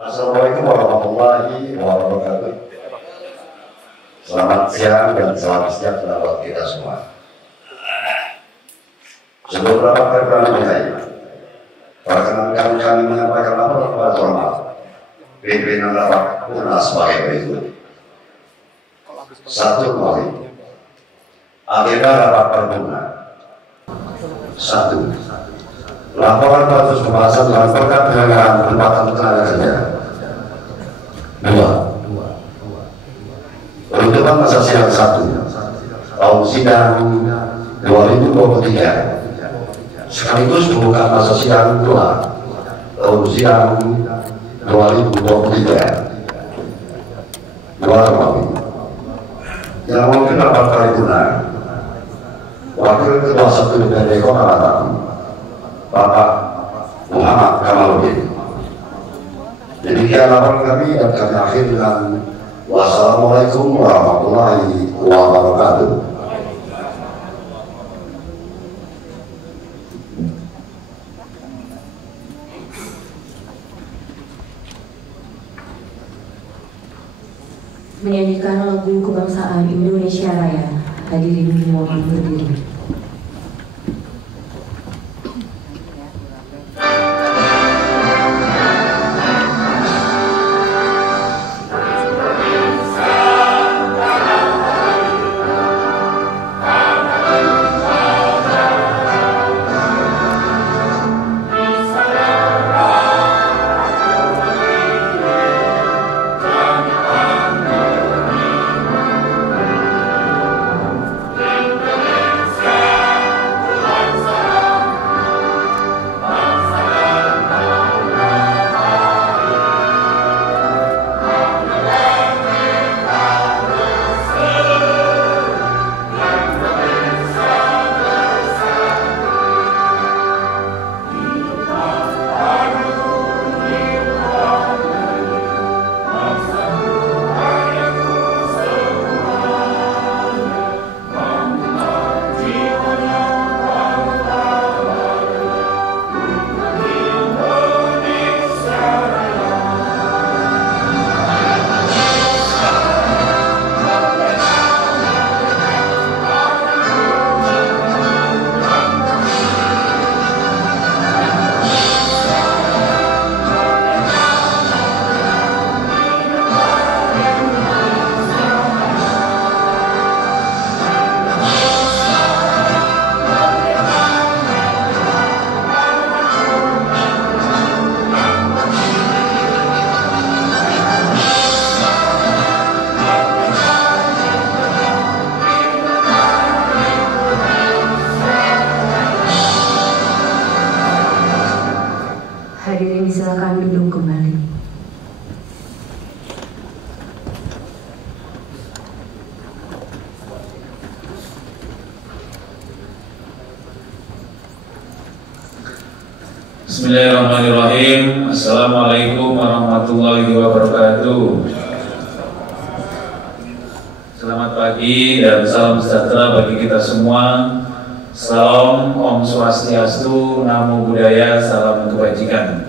Assalamualaikum warahmatullahi wabarakatuh. Selamat siang dan salam sejahtera buat kita semua. Sebelum rapat paripurna perkenankan kami menyampaikan laporan kepada hormat pimpinan rapat paripurna sebagai berikut. 1. Agenda rapat paripurna. 1. Laporan status pembahasan tentang program penyelenggaraan penempatan tenaga kerja. 2. Penutupan masa sidang 1 tahun sidang 2023 sekaligus pembukaan masa sidang 2 tahun sidang 2023. 2. Yang memimpin rapat paripurna Wakil Ketua 1 DPRD Kota Batam Bapak Muhammad Kamaludin. Demikian laporan kami dan kami akhir dengan wassalamualaikum warahmatullahi wabarakatuh. Menyanyikan lagu kebangsaan Indonesia Raya. Hadirin mohon berdiri. Hadirin silakan duduk kembali. Bismillahirrahmanirrahim. Assalamualaikum warahmatullahi wabarakatuh. Selamat pagi dan salam sejahtera bagi kita semua. Salam Om Swastiastu, Namo Buddhaya, salam kebajikan.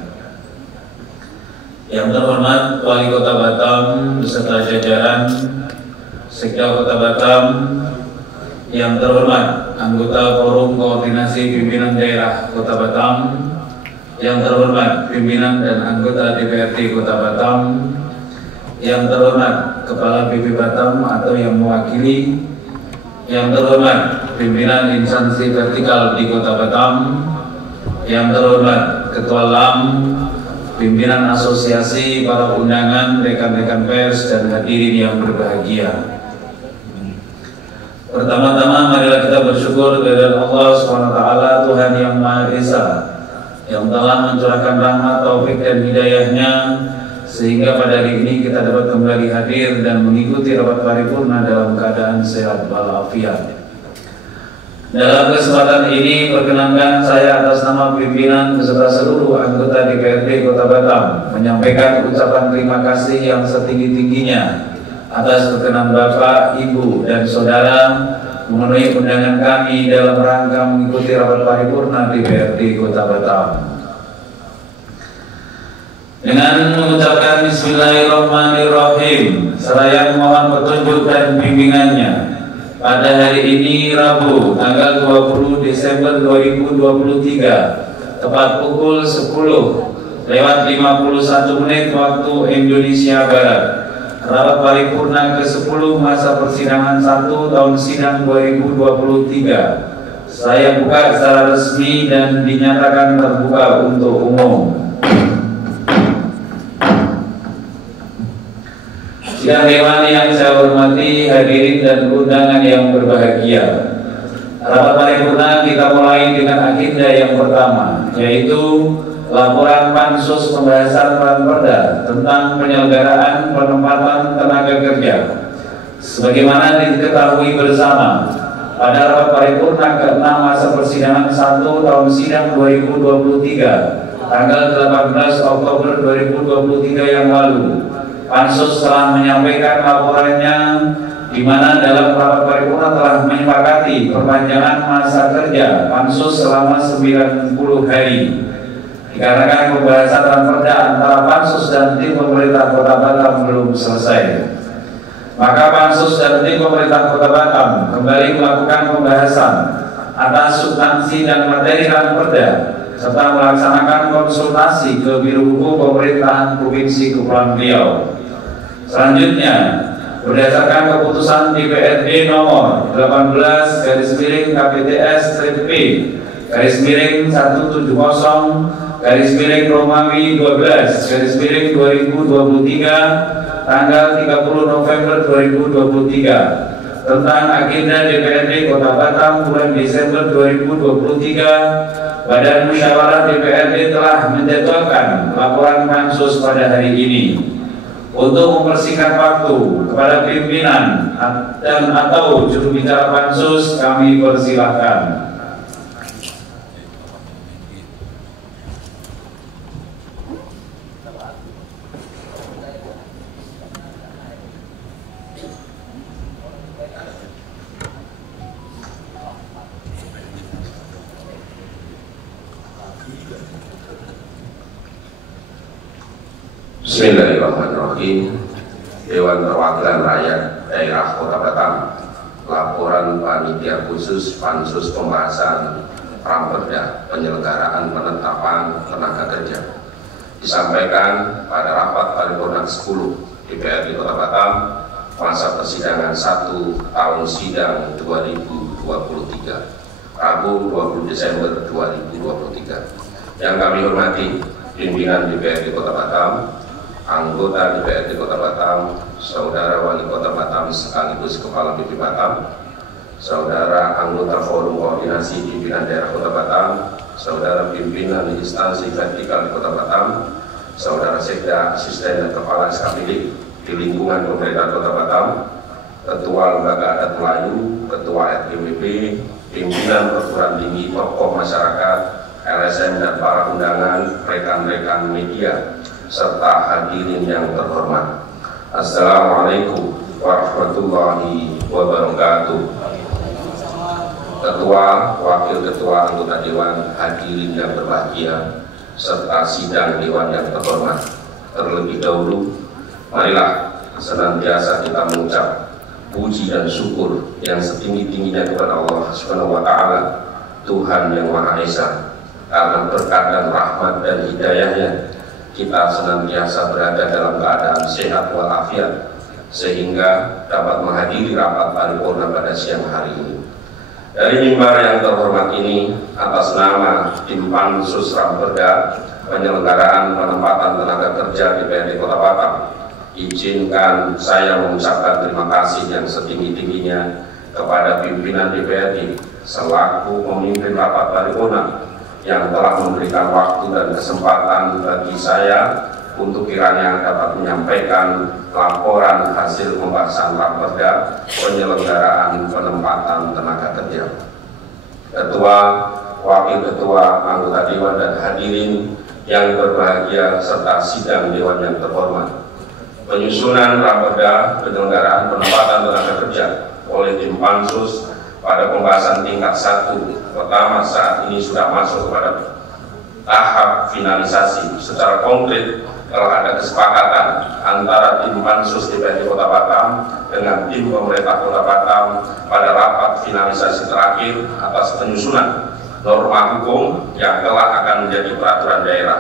Yang terhormat Wali Kota Batam beserta jajaran Sekda Kota Batam, yang terhormat anggota Forum Koordinasi Pimpinan Daerah Kota Batam, yang terhormat pimpinan dan anggota DPRD Kota Batam, yang terhormat Kepala BP Batam atau yang mewakili, yang terhormat pimpinan instansi vertikal di Kota Batam, yang terhormat Ketua LAM, pimpinan asosiasi, para undangan, rekan-rekan pers, dan hadirin yang berbahagia. Pertama-tama marilah kita bersyukur kepada Allah SWT, Tuhan yang Maha Esa, yang telah mencurahkan rahmat, taufik, dan hidayahnya sehingga pada hari ini kita dapat kembali hadir dan mengikuti rapat paripurna dalam keadaan sehat walafiat. Dalam kesempatan ini perkenankan saya atas nama pimpinan beserta seluruh anggota DPRD Kota Batam menyampaikan ucapan terima kasih yang setinggi-tingginya atas perkenan Bapak, Ibu, dan Saudara memenuhi undangan kami dalam rangka mengikuti rapat paripurna DPRD Kota Batam. Dengan mengucapkan Bismillahirrahmanirrahim, seraya mohon petunjuk dan bimbingannya, pada hari ini Rabu tanggal 20 Desember 2023 tepat pukul 10:51 waktu Indonesia Barat, rapat paripurna ke-10 masa persidangan 1 tahun sidang 2023 saya buka secara resmi dan dinyatakan terbuka untuk umum. Sidang Dewan yang saya hormati, hadirin dan undangan yang berbahagia. Rapat paripurna kita mulai dengan agenda yang pertama, yaitu laporan Pansus pembahasan Ranperda tentang penyelenggaraan penempatan tenaga kerja. Sebagaimana diketahui bersama, pada rapat paripurna ke-6 masa persidangan 1 tahun sidang 2023 tanggal 18 Oktober 2023 yang lalu, Pansus telah menyampaikan laporannya, di mana dalam rapat paripurna telah menyepakati perpanjangan masa kerja Pansus selama 90 hari. Dikarenakan pembahasan Ranperda antara Pansus dan tim pemerintah Kota Batam belum selesai, maka Pansus dan tim pemerintah Kota Batam kembali melakukan pembahasan atas substansi dan materi Ranperda serta melaksanakan konsultasi ke Biro Hukum Pemerintahan Provinsi Kepulauan Riau. Selanjutnya, berdasarkan keputusan DPRD nomor 18/KPTS/P/170/Romawi 12/2023 tanggal 30 November 2023 tentang agenda DPRD Kota Batam bulan Desember 2023, Badan Musyawarah DPRD telah menjadwalkan laporan Pansus pada hari ini. Untuk mempersingkat waktu, kepada pimpinan dan atau juru bicara Pansus kami persilahkan. Bismillahirrahmanirrahim. Dewan Perwakilan Rakyat Daerah Kota Batam, laporan panitia khusus Pansus pembahasan Ranperda penyelenggaraan penetapan tenaga kerja disampaikan pada rapat paripurna 10 DPRD Kota Batam masa persidangan 1 tahun sidang 2023 Rabu 20 Desember 2023. Yang kami hormati pimpinan DPRD Kota Batam, anggota DPRD Kota Batam, Saudara Wali Kota Batam sekaligus Kepala BP Batam, Saudara anggota Forum Koordinasi Pimpinan Daerah Kota Batam, Saudara pimpinan instansi vertikal di Kota Batam, Saudara Sekda, Asisten dan Kepala SKPD di lingkungan pemerintah Kota Batam, Ketua Lembaga Adat Melayu, Ketua RTWP, pimpinan perguruan tinggi, tokoh masyarakat, LSM dan para undangan, rekan-rekan media, serta hadirin yang terhormat. Assalamualaikum warahmatullahi wabarakatuh. Ketua, Wakil Ketua, anggota Dewan, hadirin yang berbahagia, serta sidang Dewan yang terhormat. Terlebih dahulu, marilah senantiasa kita mengucap puji dan syukur yang setinggi-tingginya kepada Allah Subhanahu wa Ta'ala, Tuhan yang Maha Esa, karena berkat dan rahmat dan hidayahnya kita senantiasa berada dalam keadaan sehat walafiat sehingga dapat menghadiri rapat paripurna pada siang hari ini. Dari mimbar yang terhormat ini, atas nama Tim Pansus Ranperda penyelenggaraan penempatan tenaga kerja DPRD Kota Batam, izinkan saya mengucapkan terima kasih yang setinggi-tingginya kepada pimpinan DPRD selaku pemimpin rapat paripurna yang telah memberikan waktu dan kesempatan bagi saya untuk kiranya dapat menyampaikan laporan hasil pembahasan Ranperda penyelenggaraan penempatan tenaga kerja. Ketua, Wakil Ketua, anggota Dewan dan hadirin yang berbahagia serta sidang Dewan yang terhormat. Penyusunan Ranperda penyelenggaraan penempatan tenaga kerja oleh Tim Pansus pada pembahasan tingkat 1 pertama saat ini sudah masuk kepada tahap finalisasi. Secara konkret telah ada kesepakatan antara tim Pansus DPRD Kota Batam dengan tim pemerintah Kota Batam pada rapat finalisasi terakhir atas penyusunan norma hukum yang kelak akan menjadi peraturan daerah.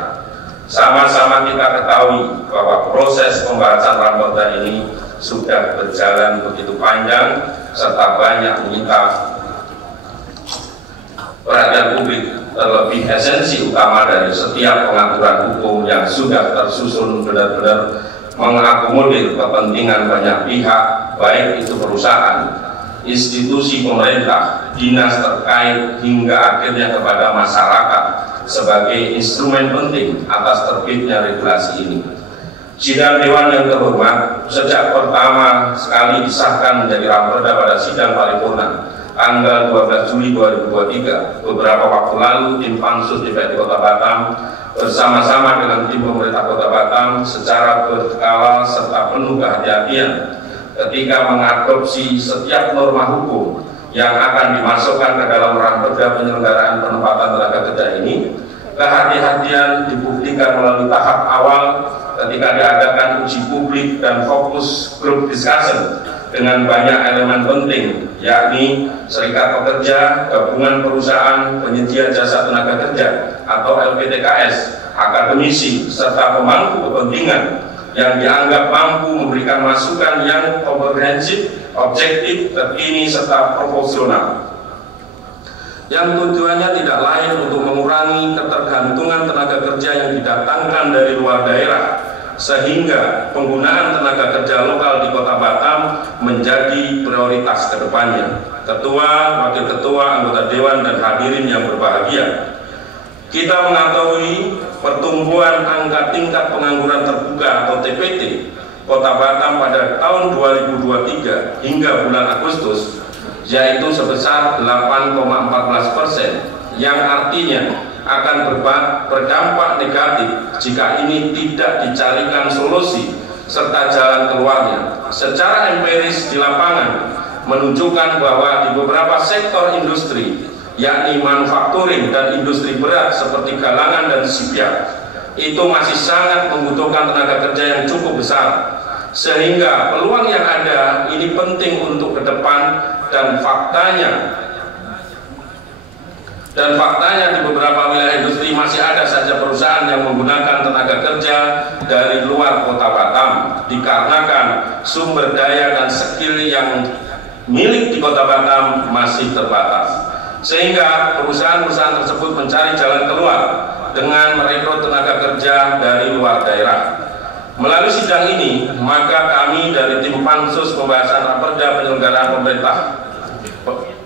Sama-sama kita ketahui bahwa proses pembahasan Raperda ini sudah berjalan begitu panjang serta banyak menyita perhatian publik, terlebih esensi utama dari setiap pengaturan hukum yang sudah tersusun benar-benar mengakomodir kepentingan banyak pihak, baik itu perusahaan, institusi pemerintah, dinas terkait, hingga akhirnya kepada masyarakat sebagai instrumen penting atas terbitnya regulasi ini. Sidang Dewan yang terhormat, sejak pertama sekali disahkan menjadi Raperda pada sidang paripurna tanggal 12 Juli 2023, beberapa waktu lalu tim Pansus DPRD Kota Batam bersama-sama dengan tim pemerintah Kota Batam secara berkala serta penuh kehati-hatian ketika mengadopsi setiap norma hukum yang akan dimasukkan ke dalam Raperda penyelenggaraan penempatan tenaga kerja ini. Kehati-hatian dibuktikan melalui tahap awal ketika diadakan uji publik dan fokus group discussion dengan banyak elemen penting, yakni serikat pekerja, gabungan perusahaan, penyedia jasa tenaga kerja atau LPTKS, akademisi, serta pemangku kepentingan yang dianggap mampu memberikan masukan yang komprehensif, objektif, terkini, serta proporsional, yang tujuannya tidak lain untuk mengurangi ketergantungan tenaga kerja yang didatangkan dari luar daerah, sehingga penggunaan tenaga kerja lokal di Kota Batam menjadi prioritas ke depannya. Ketua, Wakil Ketua, anggota Dewan, dan hadirin yang berbahagia, kita mengetahui pertumbuhan angka tingkat pengangguran terbuka atau TPT Kota Batam pada tahun 2023 hingga bulan Agustus, yaitu sebesar 8,14%, yang artinya akan berdampak negatif jika ini tidak dicarikan solusi serta jalan keluarnya. Secara empiris di lapangan menunjukkan bahwa di beberapa sektor industri, yakni manufakturing dan industri berat seperti galangan dan sipil, itu masih sangat membutuhkan tenaga kerja yang cukup besar, sehingga peluang yang ada ini penting untuk ke depan. Dan faktanya di beberapa wilayah industri masih ada saja perusahaan yang menggunakan tenaga kerja dari luar Kota Batam dikarenakan sumber daya dan skill yang milik di Kota Batam masih terbatas, sehingga perusahaan-perusahaan tersebut mencari jalan keluar dengan merekrut tenaga kerja dari luar daerah. Melalui sidang ini, maka kami dari tim Pansus pembahasan Raperda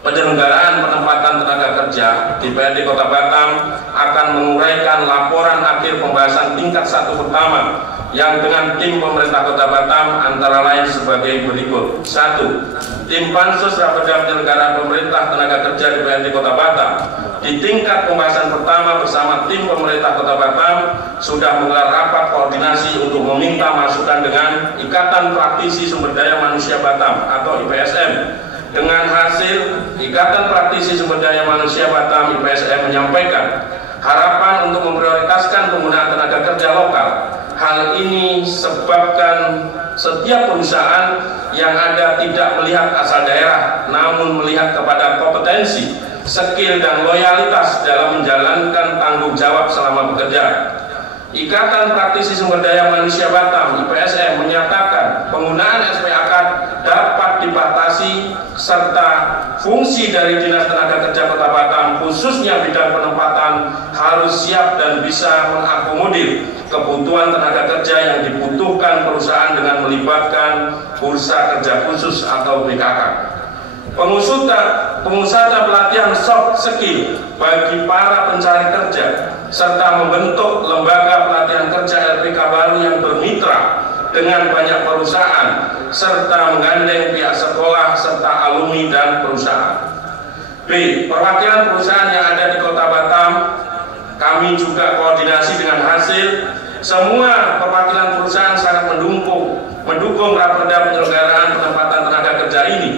penyelenggaraan penempatan tenaga kerja DPRD Kota Batam akan menguraikan laporan akhir pembahasan tingkat 1 pertama yang dengan tim pemerintah Kota Batam antara lain sebagai berikut. 1. Tim Pansus Raperda penyelenggaraan pemerintah tenaga kerja DPRD Kota Batam di tingkat pembahasan pertama bersama tim pemerintah Kota Batam sudah menggelar rapat koordinasi untuk meminta masukan dengan Ikatan Praktisi Sumber Daya Manusia Batam atau IPSM. Dengan hasil, Ikatan Praktisi Sumber Daya Manusia Batam IPSM menyampaikan harapan untuk memprioritaskan penggunaan tenaga kerja lokal. Hal ini sebabkan setiap perusahaan yang ada tidak melihat asal daerah, namun melihat kepada kompetensi, skill, dan loyalitas dalam menjalankan tanggung jawab selama bekerja. Ikatan Praktisi Sumber Daya Manusia Batam IPSM menyatakan penggunaan SPAK dapat dibatasi serta fungsi dari Dinas Tenaga Kerja Kota Batam khususnya bidang penempatan harus siap dan bisa mengakomodir kebutuhan tenaga kerja yang dibutuhkan perusahaan dengan melibatkan bursa kerja khusus atau BKK. Pengusatan pelatihan soft skill bagi para pencari kerja serta membentuk lembaga pelatihan kerja LPK baru yang bermitra dengan banyak perusahaan serta menggandeng pihak sekolah serta alumni dan perusahaan. B. Perwakilan perusahaan yang ada di Kota Batam, kami juga koordinasi dengan hasil semua perwakilan perusahaan sangat mendukung Raperda penyelenggaraan penempatan tenaga kerja ini,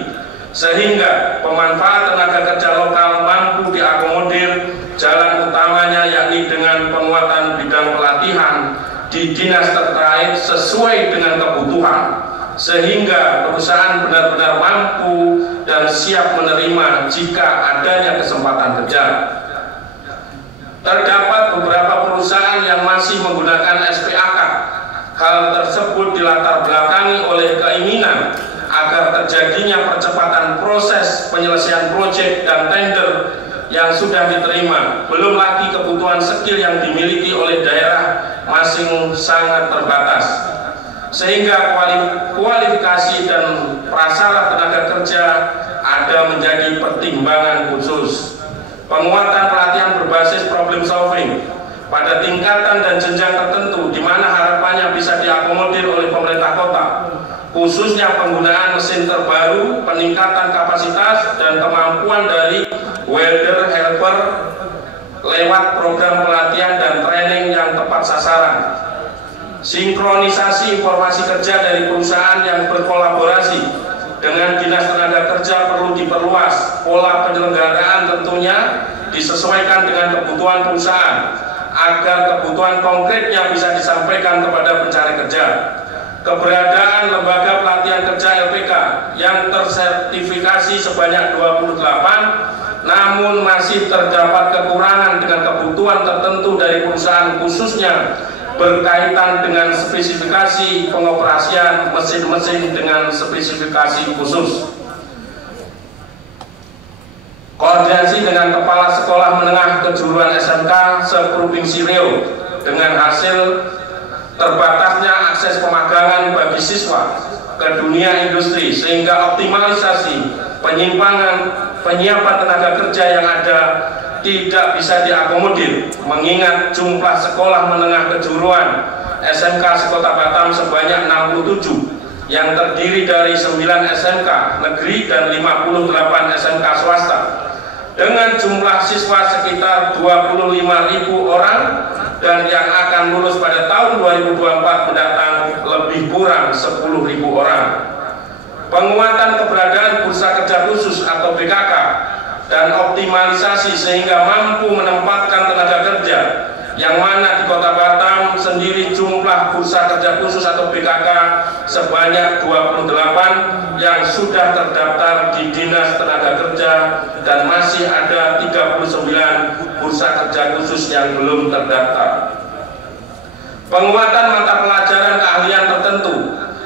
sehingga pemanfaat tenaga kerja lokal mampu diakomodir. Jalan utamanya yakni dengan penguatan bidang pelatihan di di dinas terkait sesuai dengan kebutuhan, sehingga perusahaan benar-benar mampu dan siap menerima jika adanya kesempatan kerja. Terdapat beberapa perusahaan yang masih menggunakan SPAK. Hal tersebut dilatar belakangi oleh keinginan agar terjadinya percepatan proses penyelesaian proyek dan tender yang sudah diterima. Belum lagi kebutuhan skill yang dimiliki oleh daerah masing sangat terbatas, sehingga kualifikasi dan prasarat tenaga kerja ada menjadi pertimbangan khusus. Penguatan pelatihan berbasis problem solving pada tingkatan dan jenjang tertentu di mana harapannya bisa diakomodir oleh pemerintah kota, khususnya penggunaan mesin terbaru, peningkatan kapasitas dan kemampuan dari welder helper lewat program pelatihan dan training yang tepat sasaran. Sinkronisasi informasi kerja dari perusahaan yang berkolaborasi dengan Dinas Tenaga Kerja perlu diperluas. Pola penyelenggaraan tentunya disesuaikan dengan kebutuhan perusahaan agar kebutuhan konkretnya bisa disampaikan kepada pencari kerja. Keberadaan lembaga pelatihan kerja LPK yang tersertifikasi sebanyak 28, namun masih terdapat kekurangan dengan kebutuhan tertentu dari perusahaan, khususnya berkaitan dengan spesifikasi pengoperasian mesin-mesin dengan spesifikasi khusus. Koordinasi dengan Kepala Sekolah Menengah Kejuruan SMK se-Provinsi Riau dengan hasil terbatasnya akses pemagangan bagi siswa ke dunia industri, sehingga optimalisasi penyiapan tenaga kerja yang ada tidak bisa diakomodir, mengingat jumlah sekolah menengah kejuruan SMK sekota Batam sebanyak 67 yang terdiri dari 9 SMK negeri dan 58 SMK swasta dengan jumlah siswa sekitar 25.000 orang, dan yang akan lulus pada tahun 2024 mendatang lebih kurang 10.000 orang. Penguatan keberadaan bursa kerja khusus atau BKK dan optimalisasi sehingga mampu menempatkan tenaga kerja, yang mana di Kota Batam sendiri jumlah bursa kerja khusus atau BKK sebanyak 28 yang sudah terdaftar di Dinas Tenaga Kerja, dan masih ada 39 bursa kerja khusus yang belum terdaftar. Penguatan mata pelajaran keahlian tertentu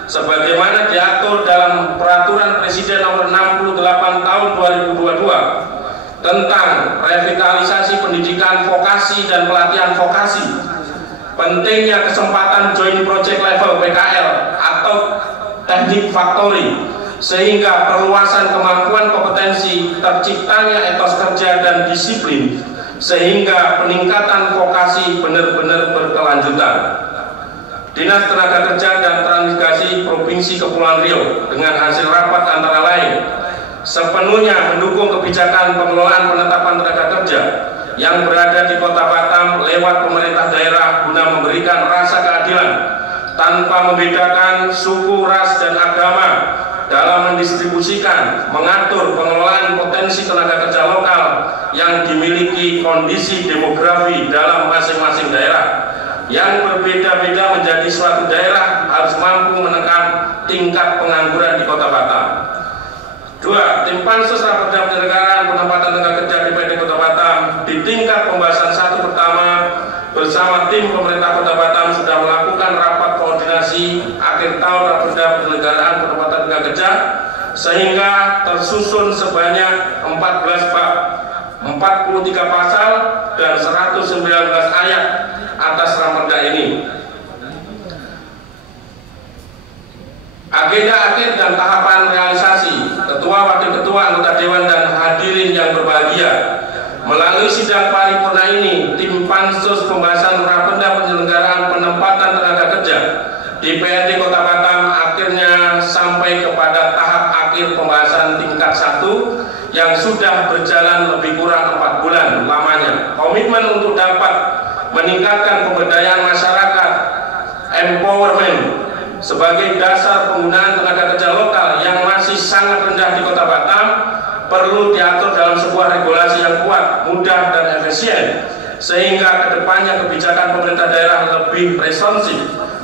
sebagaimana diatur dalam Peraturan Presiden Nomor 68 Tahun 2022 tentang revitalisasi pendidikan vokasi dan pelatihan vokasi. Pentingnya kesempatan joint project level PKL atau teknik factory, sehingga perluasan kemampuan kompetensi, terciptanya etos kerja dan disiplin, sehingga peningkatan vokasi benar-benar berkelanjutan. Dinas Tenaga Kerja dan Transmigrasi Provinsi Kepulauan Riau dengan hasil rapat antara lain sepenuhnya mendukung kebijakan pengelolaan penetapan tenaga kerja yang berada di Kota Batam lewat pemerintah daerah guna memberikan rasa keadilan tanpa membedakan suku, ras, dan agama dalam mendistribusikan, mengatur pengelolaan potensi tenaga kerja lokal yang dimiliki kondisi demografi dalam masing-masing daerah yang berbeda-beda. Menjadi suatu daerah harus mampu menekan tingkat pengangguran di Kota Batam. 2. Tim Pansus Raperda Penyelenggaraan Penempatan Tenaga Kerja DPD Kota Batam di tingkat pembahasan 1 pertama bersama tim pemerintah Kota Batam sudah melakukan rapat koordinasi akhir tahun Raperda Penyelenggaraan Penempatan Tenaga Kerja, sehingga tersusun sebanyak 14 bab, 43 pasal dan 119 ayat atas Raperda ini. Agenda akhir dan tahapan realisasi. Ketua, Wakil Ketua, anggota Dewan, dan hadirin yang berbahagia, melalui sidang paripurna ini, tim Pansus pembahasan Raperda Penyelenggaraan Penempatan Tenaga Kerja DPRD Kota Batam akhirnya sampai kepada tahap akhir pembahasan tingkat 1 yang sudah berjalan lebih kurang 4 bulan lamanya. Komitmen untuk dapat meningkatkan pemberdayaan masyarakat, empowerment, sebagai dasar penggunaan tenaga kerja lokal yang masih sangat rendah di Kota Batam perlu diatur dalam sebuah regulasi yang kuat, mudah, dan efisien, sehingga kedepannya kebijakan pemerintah daerah lebih responsif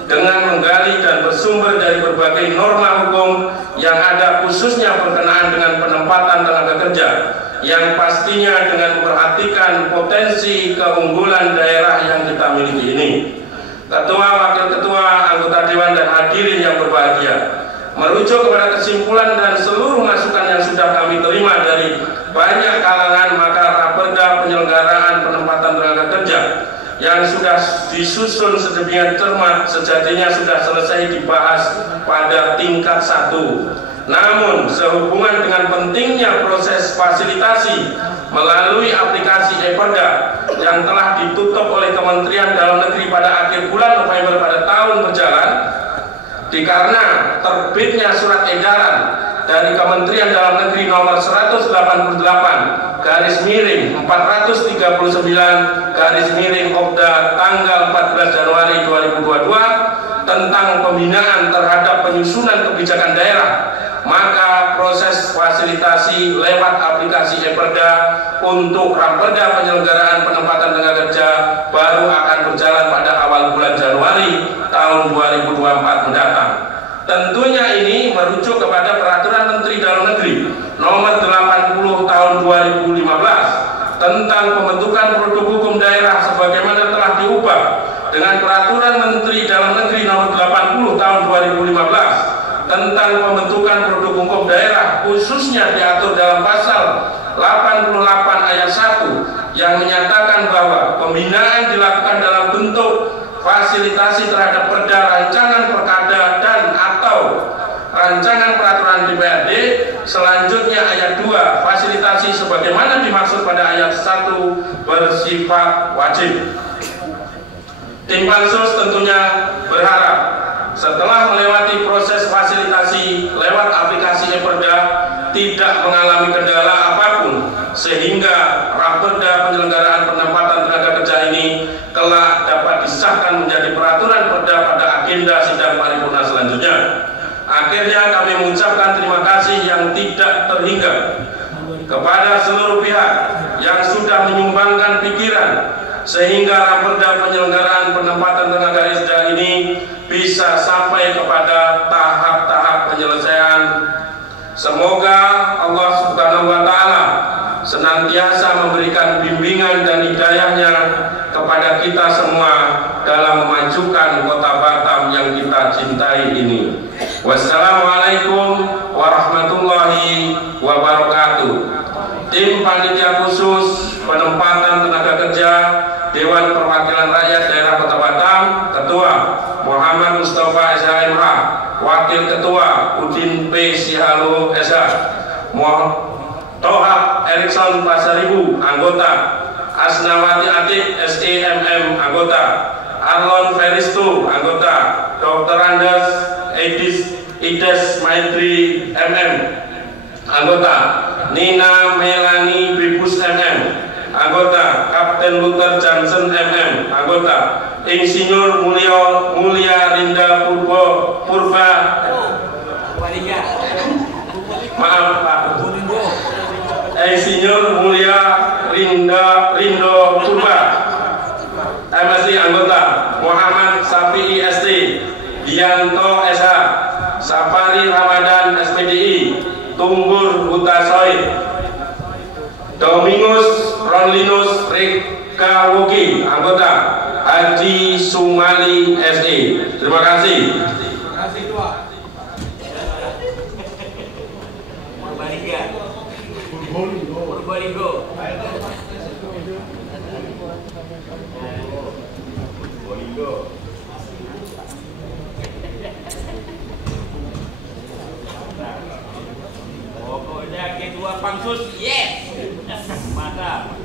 dengan menggali dan bersumber dari berbagai norma hukum yang ada, khususnya berkenaan dengan penempatan tenaga kerja, yang pastinya dengan memperhatikan potensi keunggulan daerah yang kita miliki ini. Ketua, Wakil Ketua, anggota Dewan dan hadirin yang berbahagia, merujuk kepada kesimpulan dan seluruh masukan yang sudah kami terima dari banyak kalangan, maka Raperda penyelenggaraan penempatan tenaga kerja yang sudah disusun sedemikian cermat sejatinya sudah selesai dibahas pada tingkat 1. Namun sehubungan dengan pentingnya proses fasilitasi melalui aplikasi e-Perda yang telah ditutup oleh Kementerian Dalam Negeri pada akhir bulan November pada tahun berjalan, dikarena terbitnya surat edaran dari Kementerian Dalam Negeri nomor 188/439/Okda tanggal 14 Januari 2022 tentang pembinaan terhadap penyusunan kebijakan daerah, maka proses fasilitasi lewat aplikasi e-Perda untuk Raperda penyelenggaraan penempatan tenaga kerja baru akan berjalan pada awal bulan Januari tahun 2024 mendatang. Tentunya ini merujuk kepada Peraturan Menteri Dalam Negeri nomor 80 tahun 2015 tentang pembentukan produk hukum daerah sebagaimana telah diubah dengan Peraturan Menteri Dalam Negeri nomor 80 tahun 2015 tentang pembentukan produk hukum daerah, khususnya diatur dalam pasal 88 ayat 1 yang menyatakan bahwa pembinaan dilakukan dalam bentuk fasilitasi terhadap perda, rancangan perkada dan atau rancangan peraturan DPRD. Selanjutnya ayat 2, fasilitasi sebagaimana dimaksud pada ayat 1 bersifat wajib. Tim Pansus tentunya berharap setelah melewati proses fasilitasi lewat aplikasi e-Perda tidak mengalami kendala apapun, sehingga Raperda penyelenggaraan penempatan tenaga kerja ini kelak dapat disahkan menjadi peraturan perda pada agenda sidang paripurna selanjutnya. Akhirnya kami mengucapkan terima kasih yang tidak terhingga kepada seluruh pihak yang sudah menyumbangkan pikiran sehingga Raperda penyelenggaraan penempatan tenaga kerja ini bisa sampai kepada tahap-tahap penyelesaian. Semoga Allah Subhanahu wa Ta'ala senantiasa memberikan bimbingan dan hidayahnya kepada kita semua dalam memajukan kota Batam yang kita cintai ini. Wassalamualaikum warahmatullahi wabarakatuh. Tim Panitia Khusus Penempatan Tenaga Kerja Dewan Perwakilan Rakyat Daerah Kota Batam, Ketua Muhammad Mustafa SHMH, Wakil Ketua Udin P. Sihalo SH, Tohab Erikson Pasaribu, anggota, Asnawati Atik SEMM, anggota, Arlon Feristu, anggota, Dr. Andes Ides Maitri MM, anggota, Nina Melani Bibus MM, anggota, Kapten Luther Johnson MM, anggota, Insinyur Mulia Rinda Purba, maaf Pak, Insinyur Mulia Rindo Purba MSI, anggota, Muhammad Safi'i ST, Dianto SH, Safari Ramadan SPDI, Tumbur Hutasoy, Domingus Ronlinus Rika Woki, anggota, Haji Sumali SE. Terima kasih. Terima kasih Tua. Purbalinggo. Pokoknya Ketua Pansus, yes. Mantap.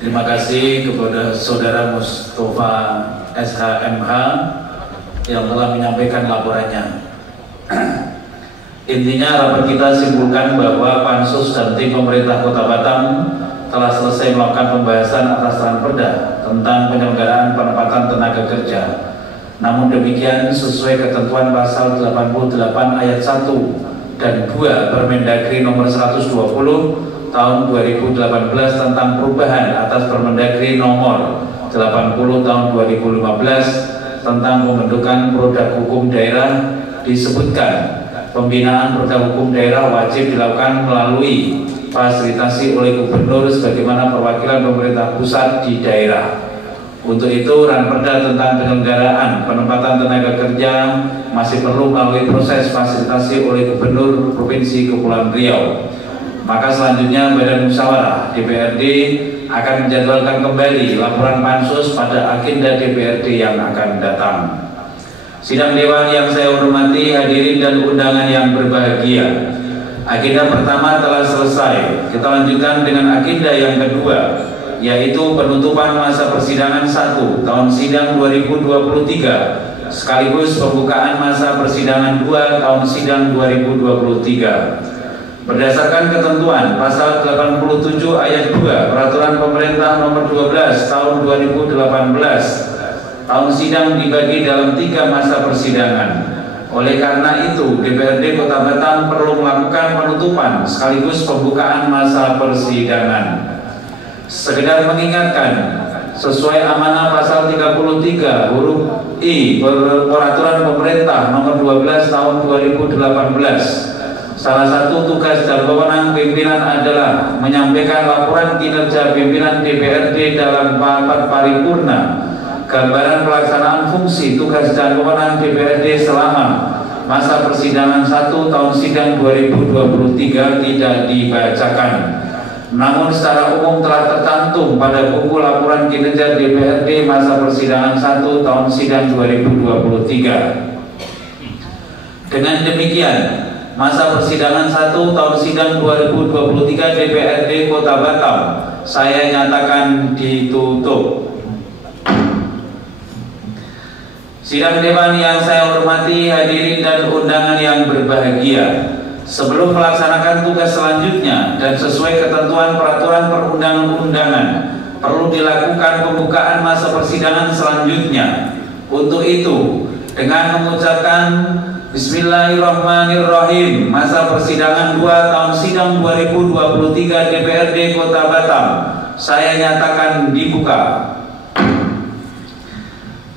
Terima kasih kepada Saudara Mustafa SHMH yang telah menyampaikan laporannya. Intinya rapat kita simpulkan bahwa Pansus dan tim pemerintah Kota Batam telah selesai melakukan pembahasan atas Raperda tentang penyelenggaraan penempatan tenaga kerja. Namun demikian, sesuai ketentuan pasal 88 ayat 1 dan 2 Permendagri nomor 120 tahun 2018 tentang perubahan atas Permendagri nomor 80 tahun 2015 tentang pembentukan produk hukum daerah disebutkan pembinaan produk hukum daerah wajib dilakukan melalui fasilitasi oleh gubernur sebagaimana perwakilan pemerintah pusat di daerah. Untuk itu, Ranperda tentang penyelenggaraan penempatan tenaga kerja masih perlu melalui proses fasilitasi oleh Gubernur Provinsi Kepulauan Riau. Maka selanjutnya Badan Musyawarah DPRD akan menjadwalkan kembali laporan pansus pada agenda DPRD yang akan datang. Sidang Dewan yang saya hormati, hadirin dan undangan yang berbahagia, agenda pertama telah selesai. Kita lanjutkan dengan agenda yang kedua, yaitu penutupan masa persidangan 1 tahun sidang 2023 sekaligus pembukaan masa persidangan 2 tahun sidang 2023. Berdasarkan ketentuan pasal 87 ayat 2 Peraturan Pemerintah nomor 12 tahun 2018, tahun sidang dibagi dalam 3 masa persidangan. Oleh karena itu, DPRD Kota Batam perlu melakukan penutupan sekaligus pembukaan masa persidangan. Sekedar mengingatkan, sesuai amanah pasal 33 huruf I Peraturan Pemerintah nomor 12 tahun 2018, salah satu tugas dan wewenang pimpinan adalah menyampaikan laporan kinerja pimpinan DPRD dalam rapat paripurna, gambaran pelaksanaan fungsi tugas dan wewenang DPRD selama masa persidangan 1 tahun sidang 2023 tidak dibacakan. Namun secara umum telah tercantum pada buku laporan kinerja DPRD masa persidangan 1 tahun sidang 2023. Dengan demikian, masa persidangan 1 tahun sidang 2023 DPRD Kota Batam saya nyatakan ditutup. Sidang Dewan yang saya hormati, hadirin dan undangan yang berbahagia, sebelum melaksanakan tugas selanjutnya dan sesuai ketentuan peraturan perundang-undangan, perlu dilakukan pembukaan masa persidangan selanjutnya. Untuk itu, dengan mengucapkan Bismillahirrahmanirrahim, masa persidangan 2 tahun sidang 2023 DPRD Kota Batam saya nyatakan dibuka.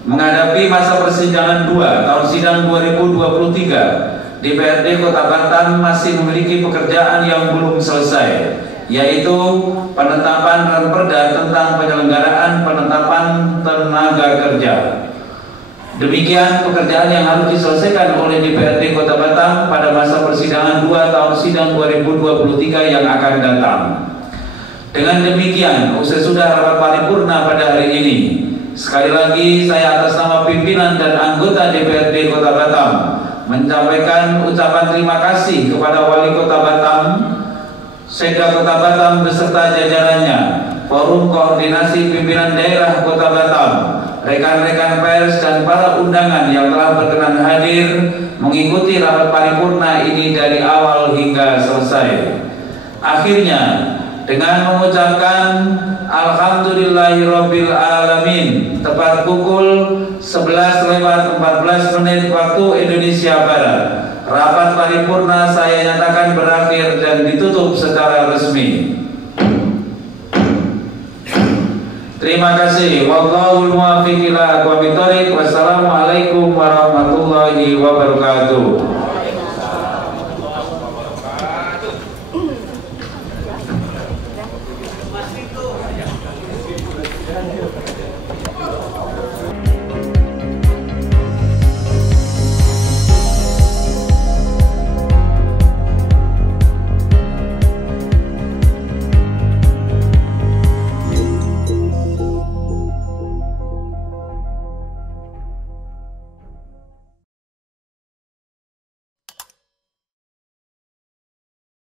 Menghadapi masa persidangan 2 tahun sidang 2023, DPRD Kota Batam masih memiliki pekerjaan yang belum selesai, yaitu penetapan Ranperda tentang penyelenggaraan penetapan tenaga kerja. Demikian pekerjaan yang harus diselesaikan oleh DPRD Kota Batam pada masa persidangan 2 tahun sidang 2023 yang akan datang. Dengan demikian, usai sudah rapat paripurna pada hari ini, sekali lagi saya atas nama pimpinan dan anggota DPRD Kota Batam menyampaikan ucapan terima kasih kepada Wali Kota Batam, Sekda Kota Batam beserta jajarannya, Forum Koordinasi Pimpinan Daerah Kota Batam, rekan-rekan pers dan para undangan yang telah berkenan hadir mengikuti rapat paripurna ini dari awal hingga selesai. Akhirnya, dengan mengucapkan Alhamdulillahirabbil alamin, tepat pukul 11:14 waktu Indonesia Barat, rapat paripurna saya nyatakan berakhir dan ditutup secara resmi. Terima kasih. Wallahul muwaffiq ila aqwamit thoriq. Wassalamualaikum warahmatullahi wabarakatuh.